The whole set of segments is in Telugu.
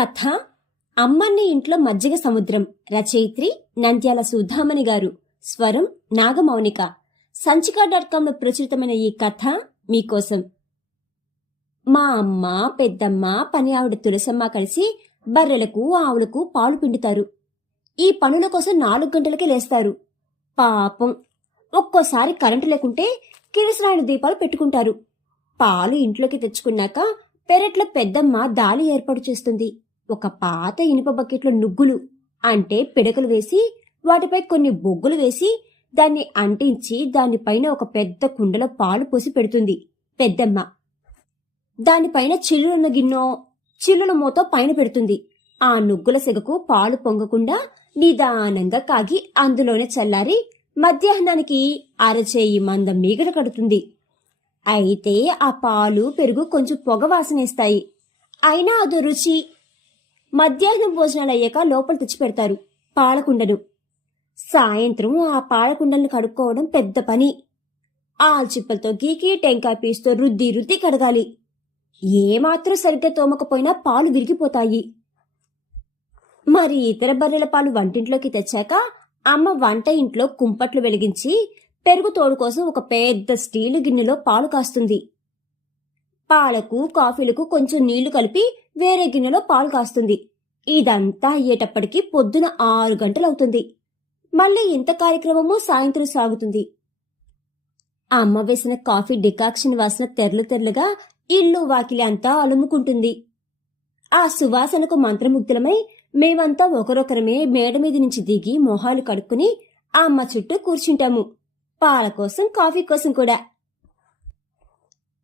కథ అమ్మన్ని ఇంట్లో మజ్జిగ సముద్రం రచయిత్రి నంద్యాల సుధామణి గారు. స్వరం నాగమౌనిక. సంచిక డాట్ కామ్లో ప్రచురితమైన ఈ కథ మీకోసం. మా అమ్మ పెద్దమ్మ పని ఆవిడ తులసమ్మ కలిసి బర్రెలకు ఆవులకు పాలు పిండుతారు. ఈ పనుల కోసం నాలుగు గంటలకే లేస్తారు. పాపం ఒక్కోసారి కరెంటు లేకుంటే కిరసనాయుడు దీపాలు పెట్టుకుంటారు. పాలు ఇంట్లోకి తెచ్చుకున్నాక పెరట్లో పెద్దమ్మ దాలి ఏర్పాటు చేస్తుంది. ఒక పాత ఇనుప బకెట్లో నుగ్గులు అంటే పిడకలు వేసి వాటిపై కొన్ని బొగ్గులు వేసి దాన్ని అంటించి దానిపైన ఒక పెద్ద కుండలో పాలు పోసి పెడుతుంది. పెద్దమ్మ. దానిపైన చిల్లులున్న గిన్నో చిల్లుల మూత పైన పెడుతుంది. ఆ నుగ్గుల సెగకు పాలు పొంగకుండా నిదానంగా కాగి అందులోనే చల్లారి మధ్యాహ్నానికి అరచేయి మంద మీగడ కడుతుంది. అయితే ఆ పాలు పెరుగు కొంచెం పొగ వాసనేస్తాయి. అయినా అదో రుచి మధ్యాహ్నం భోజనాలు అయ్యాక లోపల తెచ్చిపెడతారు పాలకుండను. సాయంత్రం ఆ పాలకుండలను కడుక్కోవడం పెద్ద పని. ఆల్చిప్పలతో గీకి టెంకాయ పీస్తో రుద్ది రుద్ది కడగాలి. ఏమాత్రం సరిగ్గా తోమకపోయినా పాలు విరిగిపోతాయి. మరి ఇతర బర్రెల పాలు వంటింట్లోకి తెచ్చాక అమ్మ వంట ఇంట్లో కుంపట్లు వెలిగించి పెరుగు తోడు కోసం ఒక పెద్ద స్టీలు గిన్నెలో పాలు కాస్తుంది. పాలకు కాఫీలకు కొంచెం నీళ్ళు కలిపి వేరే గిన్నెలో పాలు కాస్తుంది. ఇదంతా అయ్యేటప్పటికి పొద్దున ఆరు గంటలవుతుంది. మళ్ళీ ఇంత కార్యక్రమము సాయంత్రం సాగుతుంది. అమ్మ వేసిన కాఫీ డికాక్షన్ వాసన తెరలు తెరలుగా ఇల్లు వాకిలి అంతా అలుముకుంటుంది. ఆ సువాసనకు మంత్రముగ్ధులమై మేమంతా ఒకరొకరమే మేడ మీద నుంచి దిగి మొహాలు కడుక్కుని ఆ అమ్మ చుట్టూ కూర్చుంటాము. పాల కోసం కాఫీ కోసం కూడా.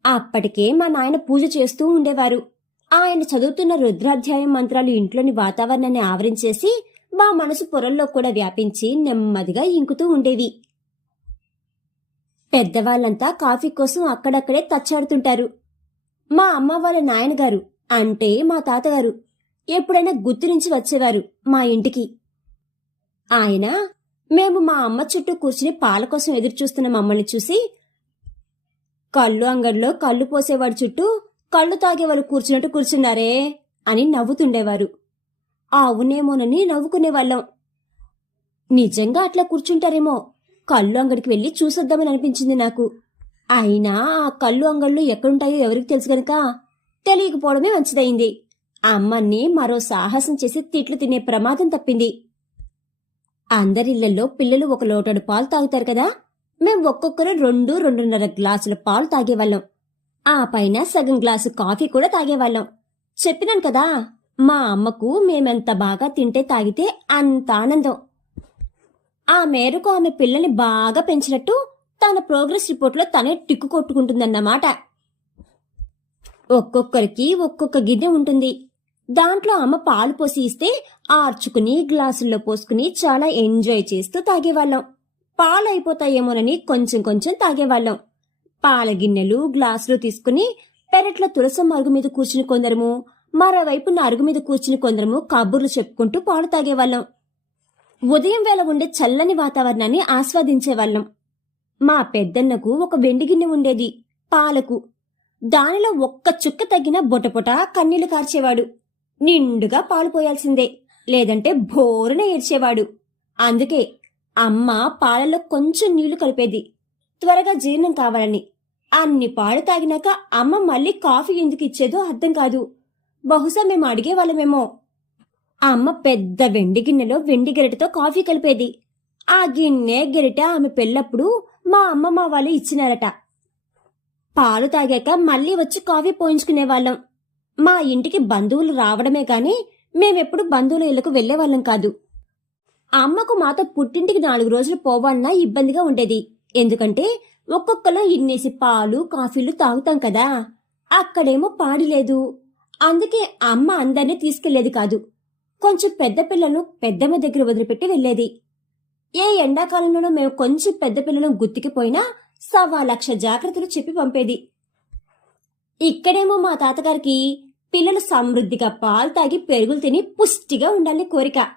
అప్పటికే మా నాయన పూజ చేస్తూ ఉండేవారు. ఆయన చదువుతున్న రుద్రాధ్యాయం మంత్రాలు ఇంట్లోని వాతావరణాన్ని ఆవరించేసి మా మనసు పొరల్లో కూడా వ్యాపించి నెమ్మదిగా ఇంకుతూ ఉండేవి. పెద్దవాళ్ళంతా కాఫీ కోసం అక్కడక్కడే తచ్చాడుతుంటారు. మా అమ్మ వాళ్ళ నాయనగారు అంటే మా తాతగారు ఎప్పుడైనా గుర్తు నుంచి వచ్చేవారు మా ఇంటికి. ఆయన మేము మా అమ్మ చుట్టూ కూర్చుని పాల కోసం ఎదురు చూస్తున్న మమ్మల్ని చూసి కళ్ళు అంగడిలో కళ్ళు పోసేవాడి చుట్టూ కళ్ళు తాగేవాళ్ళు కూర్చున్నట్టు కూర్చున్నారే అని నవ్వుతుండేవారు. అవునేమోనని నవ్వుకునేవాళ్ళం. నిజంగా అట్లా కూర్చుంటారేమో కళ్ళు అంగడికి వెళ్ళి చూసొద్దామని అనిపించింది నాకు. అయినా ఆ కళ్ళు అంగళ్ళు ఎక్కడుంటాయో ఎవరికి తెలుసు గనక తెలియకపోవడమే మంచిదైంది అమ్మని మరో సాహసం చేసి తిట్లు తినే ప్రమాదం తప్పింది. అందరిళ్ళలో పిల్లలు ఒక లోటడు పాలు తాగుతారు కదా మేం ఒక్కొక్కరు రెండు రెండున్నర గ్లాసుల పాలు తాగేవాళ్ళం. ఆ పైన సగం గ్లాసు కాఫీ కూడా తాగేవాళ్ళం. చెప్పినాను కదా మా అమ్మకు మేమెంత బాగా తింటే తాగితే అంత ఆనందం. ఆ మేరకు ఆమె పిల్లల్ని బాగా పెంచినట్టు తన ప్రోగ్రెస్ రిపోర్ట్లో తనే టిక్కు కొట్టుకుంటుందన్నమాట. ఒక్కొక్కరికి ఒక్కొక్క గిన్నె ఉంటుంది. దాంట్లో అమ్మ పాలు పోసి ఇస్తే ఆర్చుకుని గ్లాసుల్లో పోసుకుని చాలా ఎంజాయ్ చేస్తూ తాగేవాళ్ళం. పాలు అయిపోతాయేమోనని కొంచెం కొంచెం తాగేవాళ్ళం. పాల గిన్నెలు గ్లాసులు తీసుకుని పెరట్లో తులసమ్మ అరుగు మీద కూర్చుని కొందరము మరోవైపు నా అరుగు మీద కూర్చుని కొందరము కబుర్లు చెప్పుకుంటూ పాలు తాగేవాళ్ళం. ఉదయం వేళ ఉండే చల్లని వాతావరణాన్ని ఆస్వాదించేవాళ్ళం. మా పెద్దన్నకు ఒక వెండి గిన్నె ఉండేది పాలకు. దానిలో ఒక్క చుక్క తగ్గిన బొటపొట కన్నీళ్ళు కార్చేవాడు. నిండుగా పాలు పోయాల్సిందే లేదంటే బోరున ఏడ్చేవాడు. అందుకే అమ్మ పాలలో కొంచెం నీళ్ళు కలిపేది. త్వరగా జీర్ణం కావాలని. అన్ని పాలు తాగినాక అమ్మ మళ్ళీ కాఫీ ఎందుకు ఇచ్చేదో అర్థం కాదు. బహుశా మేము అడిగేవాళ్ళమేమో అమ్మ పెద్ద వెండి గిన్నెలో వెండి గెరటితో కాఫీ కలిపేది. ఆ గిన్నె గెరిట ఆమె పెళ్ళప్పుడు మా అమ్మమ్మ వాళ్ళు ఇచ్చినారట. పాలు తాగాక మళ్ళీ వచ్చి కాఫీ పోయించుకునేవాళ్ళం మా ఇంటికి బంధువులు రావడమే గాని మేమెప్పుడు బంధువుల ఇళ్ళకు వెళ్ళేవాళ్ళం కాదు. అమ్మకు మాతో పుట్టింటికి నాలుగు రోజులు పోవాలన్నా ఇబ్బందిగా ఉండేది. ఎందుకంటే ఒక్కొక్కలో ఇన్నేసి పాలు కాఫీలు తాగుతాం కదా. అక్కడేమో పాడిలేదు అందుకే అమ్మ అందరినీ తీసుకెళ్ళేది కాదు. కొంచెం పెద్ద పిల్లలను పెద్దమ్మ దగ్గర వదిలిపెట్టి వెళ్ళేది ఏ ఎండాకాలంలోనూ మేము కొంచెం పెద్ద పిల్లలను గుర్తికిపోయినా సవా లక్ష జాగ్రత్తలు చెప్పి పంపేది. ఇక్కడేమో మా తాతగారికి పిల్లలు సమృద్ధిగా పాలు తాగి పెరుగులు తిని పుష్టిగా ఉండాలని కోరిక.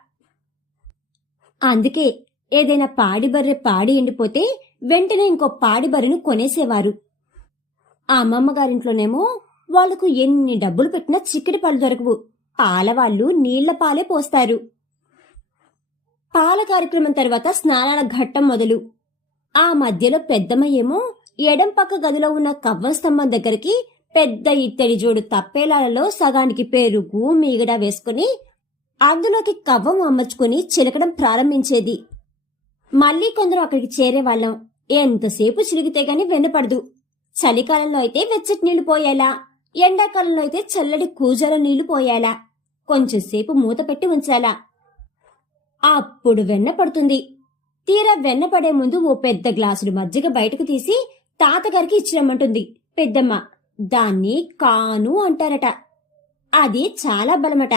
అందుకే ఏదైనా పాడిబర్రె పాడి ఎండిపోతే వెంటనే ఇంకో పాడిబర్రెను కొనేసేవారు. ఆ అమ్మమ్మ గారింట్లోనేమో వాళ్ళకు ఎన్ని డబ్బులు పెట్టినా చిక్కటి పళ్ళు దొరకవు. పాలవాళ్ళు నీళ్ళ పాలే పోస్తారు. పాల కార్యక్రమం తర్వాత స్నానాల ఘట్టం మొదలు. ఆ మధ్యలో పెద్దమ్మ ఏమో ఎడం పక్క గదిలో ఉన్న కవ్వం స్తంభం దగ్గరికి పెద్ద ఇత్తడి జోడు తప్పేలాలలో సగానికి పెరుగు మీగడ వేసుకుని అందులోకి కవ్వం అమర్చుకుని చిలకడం ప్రారంభించేది. మళ్ళీ కొందరు అక్కడికి చేరే వాళ్ళం. ఎంతసేపు చిరిగితే గాని వెన్నపడదు చలికాలంలో అయితే వెచ్చటి నీళ్ళు పోయేలా ఎండాకాలంలో అయితే చల్లటి కూజల నీళ్ళు పోయేలా కొంచెంసేపు మూత పెట్టి ఉంచాలా. అప్పుడు వెన్న పడుతుంది తీరా వెన్న పడే ముందు ఓ పెద్ద గ్లాసుడు మజ్జిగ బయటకు తీసి తాతగారికి ఇచ్చిరమ్మంటుంది. పెద్దమ్మ దాన్ని కాను అంటారట. అది చాలా బలమట.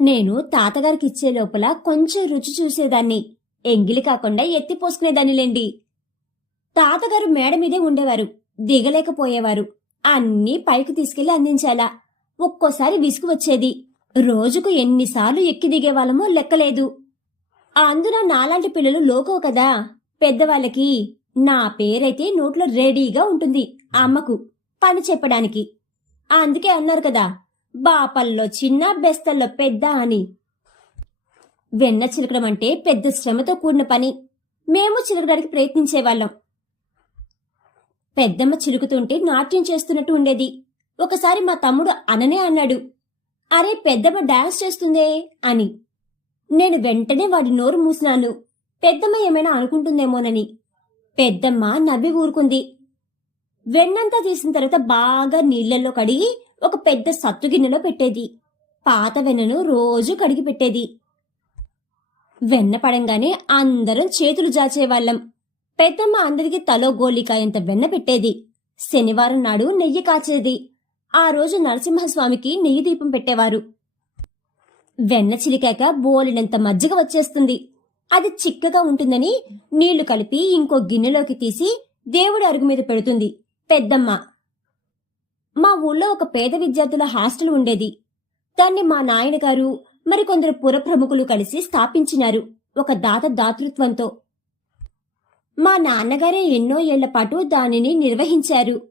నేను తాతగారికి ఇచ్చే లోపల కొంచెం రుచి చూసేదాన్ని. ఎంగిలి కాకుండా ఎత్తిపోసుకునేదానిలేండి తాతగారు మేడ మీదే ఉండేవారు దిగలేకపోయేవారు. అన్నీ పైకి తీసుకెళ్ళి అందించాలా. ఒక్కోసారి విసుగు వచ్చేది. రోజుకు ఎన్నిసార్లు ఎక్కి దిగేవాళ్ళమో లెక్కలేదు. అందున నాలాంటి పిల్లలు లోకో కదా. పెద్దవాళ్ళకి నా పేరైతే నోట్లో రెడీగా ఉంటుంది అమ్మకు పని చెప్పడానికి. అందుకే అన్నారు కదా బాపల్లో చిన్న బెస్తల్లో పెద్ద అని. వెన్న చిలకడం అంటే పెద్ద శ్రమతో కూడిన పని. మేము చిలకడానికి ప్రయత్నించేవాళ్ళం. పెద్దమ్మ చిలుకుతుంటే నాట్యం చేస్తున్నట్టు ఉండేది. ఒకసారి మా తమ్ముడు అననే అన్నాడు అరే పెద్దమ్మ డాన్స్ చేస్తుందే అని. నేను వెంటనే వాడి నోరు మూసినాను. పెద్దమ్మ ఏమైనా అనుకుంటుందేమోనని. పెద్దమ్మ నవ్వి ఊరుకుంది. వెన్నంతా తీసిన తర్వాత బాగా నీళ్ళలో కడిగి ఒక పెద్ద సత్తు గిన్నెలో పెట్టేది. పాత వెన్నను రోజు కడిగి పెట్టేది. వెన్న పడంగానే అందరం చేతులు జాచేవాళ్ళం. పెద్దమ్మ అందరికీ తలో గోలికాయంత వెన్న పెట్టేది. శనివారం నాడు నెయ్యి కాచేది. ఆ రోజు నరసింహస్వామికి నెయ్యి దీపం పెట్టేవారు. వెన్న చిలికాక బోలినంత మజ్జిగ వచ్చేస్తుంది. అది చిక్కగా ఉంటుందని నీళ్ళు కలిపి ఇంకో గిన్నెలోకి తీసి దేవుడి అరుగు మీద పెడుతుంది పెద్దమ్మ. మా ఊళ్ళో ఒక పేద విద్యార్థుల హాస్టల్ ఉండేది. దాన్ని మా నాయనగారు మరికొందరు పుర ప్రముఖులు కలిసి స్థాపించినారు. ఒక దాత దాతృత్వంతో. మా నాన్నగారే ఎన్నో ఏళ్ళపాటు దానిని నిర్వహించారు.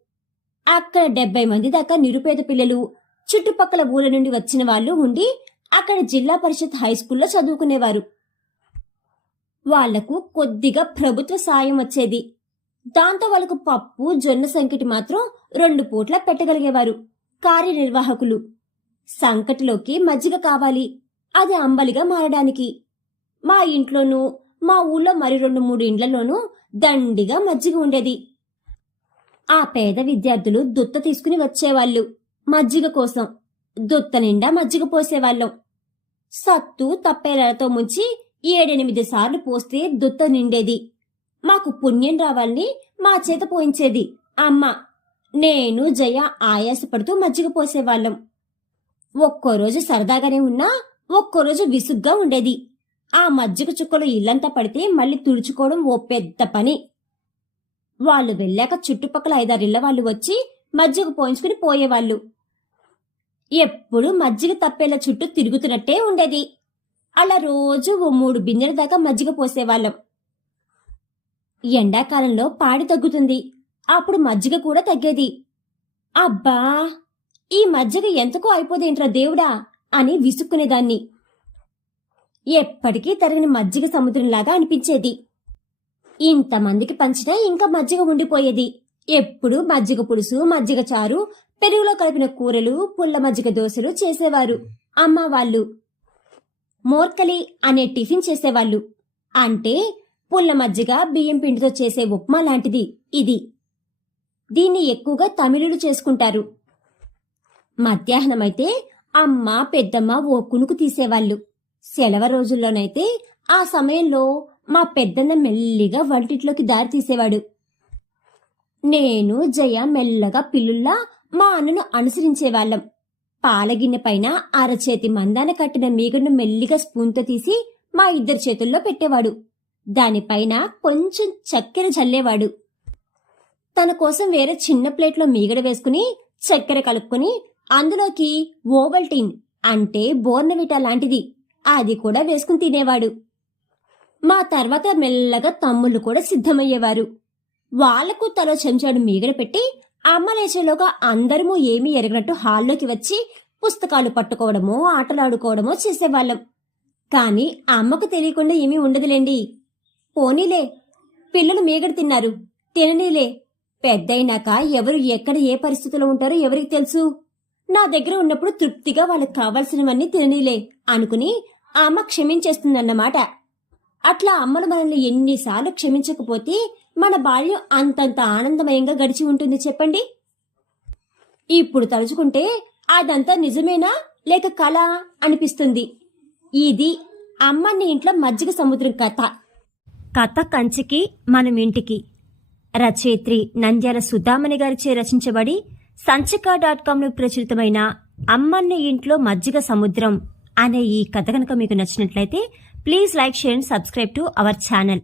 అక్కడ డెబ్బై మంది దాకా నిరుపేద పిల్లలు చుట్టుపక్కల ఊళ్ళ నుండి వచ్చిన వాళ్ళు ఉండి అక్కడ జిల్లా పరిషత్ హై స్కూల్లో చదువుకునేవారు. వాళ్ళకు కొద్దిగా ప్రభుత్వ సాయం వచ్చేది. దాంతో వాళ్ళకు పప్పు జొన్న సంకటి మాత్రం రెండు పూట్ల పెట్టగలిగేవారు. కార్యనిర్వాహకులు. సంకటిలోకి మజ్జిగ కావాలి. అది అంబలిగా మారడానికి. మా ఇంట్లోనూ మా ఊళ్ళో మరి రెండు మూడు ఇండ్లలోనూ దండిగా మజ్జిగ ఉండేది. ఆ పేద విద్యార్థులు దుత్త తీసుకుని వచ్చేవాళ్ళు మజ్జిగ కోసం. దుత్త నిండా మజ్జిగ పోసేవాళ్ళం. సత్తు తప్పేలతో ముంచి ఏడెనిమిది సార్లు పోస్తే దుత్త నిండేది. మాకు పుణ్యం రావాలని మా చేత పోయించేది అమ్మ. నేను జయ ఆయాసపడుతూ మజ్జిగ పోసేవాళ్ళం. ఒక్కో రోజు సరదాగానే ఉన్నా ఒక్కోరోజు విసుగ్గా ఉండేది. ఆ మజ్జిగ చుక్కలు ఇల్లంతా పడితే మళ్ళీ తుడుచుకోవడం ఓ పెద్ద పని. వాళ్ళు వెళ్ళాక చుట్టుపక్కల ఐదారిళ్ళ వాళ్ళు వచ్చి మజ్జిగ పోయించుకుని పోయేవాళ్ళు. ఎప్పుడు మజ్జిగ తప్పేలా చుట్టూ తిరుగుతున్నట్టే ఉండేది. అలా రోజు ఓ మూడు బిందెల దాకా మజ్జిగ పోసేవాళ్ళం. ఎండాకాలంలో పాడి తగ్గుతుంది. అప్పుడు మజ్జిగ కూడా తగ్గేది. అబ్బా! ఈ మజ్జిగ ఎంతకో అయిపోదేంట్రా దేవుడా? అని విసుక్కునేదాన్ని. ఎప్పటికీ తరగని మజ్జిగ సముద్రంలాగా అనిపించేది. ఇంతమందికి పంచినా ఇంకా మజ్జిగ ఉండిపోయేది. ఎప్పుడు మజ్జిగ పులుసు మజ్జిగ చారు పెరుగులో కలిపిన కూరలు పుల్ల మజ్జిగ దోశలు చేసేవారు అమ్మ వాళ్ళు. మోర్కలి అనే టిఫిన్ చేసేవాళ్ళు. అంటే పుల్ల మజ్జిగ బియ్యం పిండితో చేసే ఉప్మా లాంటిది ఇది. దీన్ని ఎక్కువగా తమిళులు చేసుకుంటారు. మధ్యాహ్నమైతే అమ్మ పెద్దమ్మ ఓ కునుకు తీసేవాళ్ళు. సెలవు రోజుల్లోనైతే ఆ సమయంలో మా పెద్దన్న మెల్లిగా వంటిట్లోకి దారి తీసేవాడు. నేను జయ మెల్లగా పిల్లుల్లా మా అన్నను అనుసరించేవాళ్ళం. పాలగిన్నె పైన అరచేతి మందాన కట్టిన మీగను మెల్లిగా స్పూన్తో తీసి మా ఇద్దరి చేతుల్లో పెట్టేవాడు. దానిపైన కొంచెం చక్కెర జల్లేవాడు తన కోసం వేరే చిన్న ప్లేట్లో మీగడ వేసుకుని చక్కెర కలుపుకొని అందులోకి ఓవల్టీన్ అంటే బోర్నవిటా లాంటిది. అది కూడా వేసుకుని తినేవాడు. మా తర్వాత మెల్లగా తమ్ముళ్ళు కూడా సిద్ధమయ్యేవారు. వాళ్ళకు తలో చెంచాడు మీగడ పెట్టి అమ్మ లేచేలోగా అందరము ఏమీ ఎరగనట్టు హాల్లోకి వచ్చి పుస్తకాలు పట్టుకోవడమో ఆటలాడుకోవడమో చేసేవాళ్ళం. కానీ అమ్మకు తెలియకుండా ఏమీ ఉండదులేండి. పోనీలే పిల్లలు మీగడ తిన్నారు. తిననీలే. పెద్దయినాక ఎవరు ఎక్కడ ఏ పరిస్థితిలో ఉంటారో ఎవరికి తెలుసు? నా దగ్గర ఉన్నప్పుడు తృప్తిగా వాళ్ళకి కావాల్సినవన్నీ తిననీలే అనుకుని ఆ అమ్మ క్షమించేస్తుందన్నమాట. అట్లా అమ్మలు మనల్ని ఎన్నిసార్లు క్షమించకపోతే మన బాల్యం అంతంత ఆనందమయంగా గడిచి ఉంటుంది చెప్పండి. ఇప్పుడు తలుచుకుంటే అదంతా నిజమేనా లేక కళ అనిపిస్తుంది. ఇది అమ్మని ఇంట్లో మజ్జిగ సముద్రం కథ. కథ కంచికి మనం ఇంటికి. రచయిత్రి నంద్యాల సుధామణి గారిచే రచించబడి సంచిక డాట్ కామ్లో ప్రచురితమైన అమ్మన్న ఇంట్లో మజ్జిగ సముద్రం అనే ఈ కథ కనుక మీకు నచ్చినట్లయితే please like share and subscribe to our channel